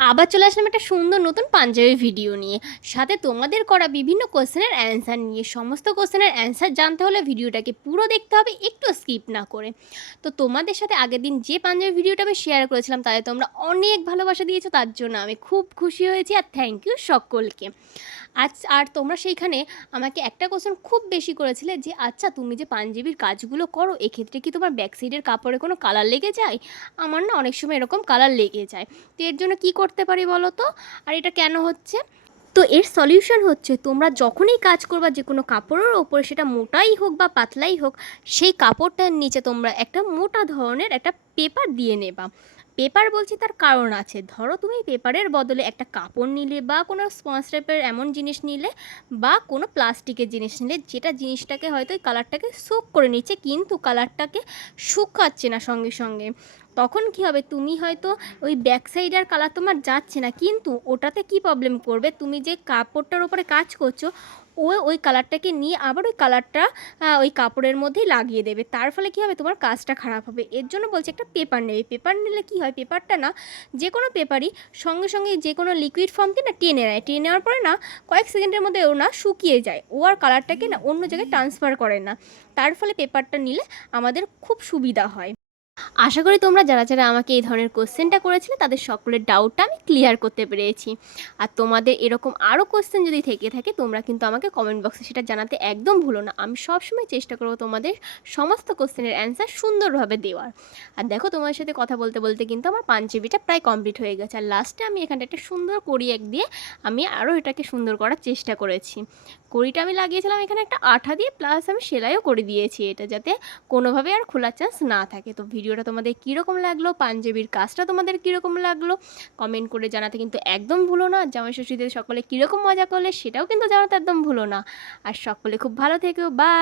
আবার চলে আসলাম একটা সুন্দর নতুন পাঞ্জাবি ভিডিও নিয়ে, সাথে তোমাদের করা বিভিন্ন কোশ্চেনের অ্যান্সার নিয়ে। সমস্ত কোশ্চেনের অ্যান্সার জানতে হলে ভিডিওটাকে পুরো দেখতে হবে, একটু স্কিপ না করে। তো তোমাদের সাথে আগের দিন যে পাঞ্জাবি ভিডিওটা আমি শেয়ার করেছিলাম তাতে তোমরা অনেক ভালোবাসা দিয়েছো, তার জন্য আমি খুব খুশি হয়েছি আর থ্যাংক ইউ সকলকে। আর তোমরা সেইখানে আমাকে একটা কোশ্চেন খুব বেশি করেছিলে যে আচ্ছা তুমি যে পাঞ্জাবির কাজগুলো করো এক্ষেত্রে কি তোমার ব্যাক সাইডের কাপড়ে কোনো কালার লেগে যায়? আমার না অনেক সময় এরকম কালার লেগে যায়, তো এর জন্য কী করতে পারি বলো তো? আর এটা কেন হচ্ছে? তো এর সলিউশন হচ্ছে তোমরা যখনই কাজ করবা যে কোনো কাপড়ের ওপরে, সেটা মোটাই হোক বা পাতলাই হোক, সেই কাপড়টার নিচে তোমরা একটা মোটা ধরনের একটা পেপার দিয়ে নেবা। পেপার বলছি তার কারণ আছে। ধরো তুমি পেপারের বদলে একটা কাপড় নিলে বা কোনো স্পঞ্জ টাইপের এমন জিনিস নিলে বা কোনো প্লাস্টিকের জিনিস নিলে, যেটা জিনিসটাকে হয়তো ওই কালারটাকে সোক করে নিচ্ছে কিন্তু কালারটাকে শুকাচ্ছে না সঙ্গে সঙ্গে। তখন কী হবে, তুমি হয়তো ওই ব্যাক সাইডের কালার তোমার যাচ্ছে না, কিন্তু ওটাতে কি প্রবলেম করবে, তুমি যে কাপড়টার ওপরে কাজ করছো ওই কালারটাকে নিয়ে আবার ওই কালারটা ওই কাপড়ের মধ্যেই লাগিয়ে দেবে। তার ফলে কী হবে, তোমার কাজটা খারাপ হবে। এর জন্য বলছি একটা পেপার নেবে। পেপার নিলে কী হয়, পেপারটা না যে কোনো পেপারই সঙ্গে সঙ্গে যে কোনো লিকুইড ফর্মকে না টেনে নেয়, টেনে নেওয়ার পরে না কয়েক সেকেন্ডের মধ্যে ও না শুকিয়ে যায়, ও আর কালারটাকে না অন্য জায়গায় ট্রান্সফার করে না। তার ফলে পেপারটা নিলে আমাদের খুব সুবিধা হয়। আশা করি তোমরা যারা যারা আমাকে এই ধরনের কোশ্চেনটা করেছিলে তাদের সকলের ডাউটটা আমি ক্লিয়ার করতে পেরেছি। আর তোমাদের এরকম আরও কোশ্চেন যদি থেকে থাকে তোমরা কিন্তু আমাকে কমেন্ট বক্সে সেটা জানাতে একদম ভুলো না। আমি সবসময় চেষ্টা করবো তোমাদের সমস্ত কোশ্চেনের অ্যান্সার সুন্দরভাবে দেওয়ার। আর দেখো, তোমাদের সাথে কথা বলতে বলতে কিন্তু আমার পাঞ্জাবিটা প্রায় কমপ্লিট হয়ে গেছে। আর লাস্টে আমি এখানটা একটা সুন্দর কড়ি এক দিয়ে আমি আরও এটাকে সুন্দর করার চেষ্টা করেছি। কড়িটা আমি লাগিয়েছিলাম এখানে একটা আঠা দিয়ে, প্লাস আমি সেলাইও করে দিয়েছি এটা যাতে কোনোভাবে আর খোলার চান্স না থাকে। তো ভিডিওটা তোমাদের কীরকম লাগলো, পাঞ্জাবির কাজটা তোমাদের কীরকম লাগলো কমেন্ট করে জানাতে কিন্তু একদম ভুলো না। জামাই ষষ্ঠীতে সকলে কীরকম মজা করলে সেটাও কিন্তু জানাতে একদম ভুলো না। আর সকলে খুব ভালো থেকো, বাই।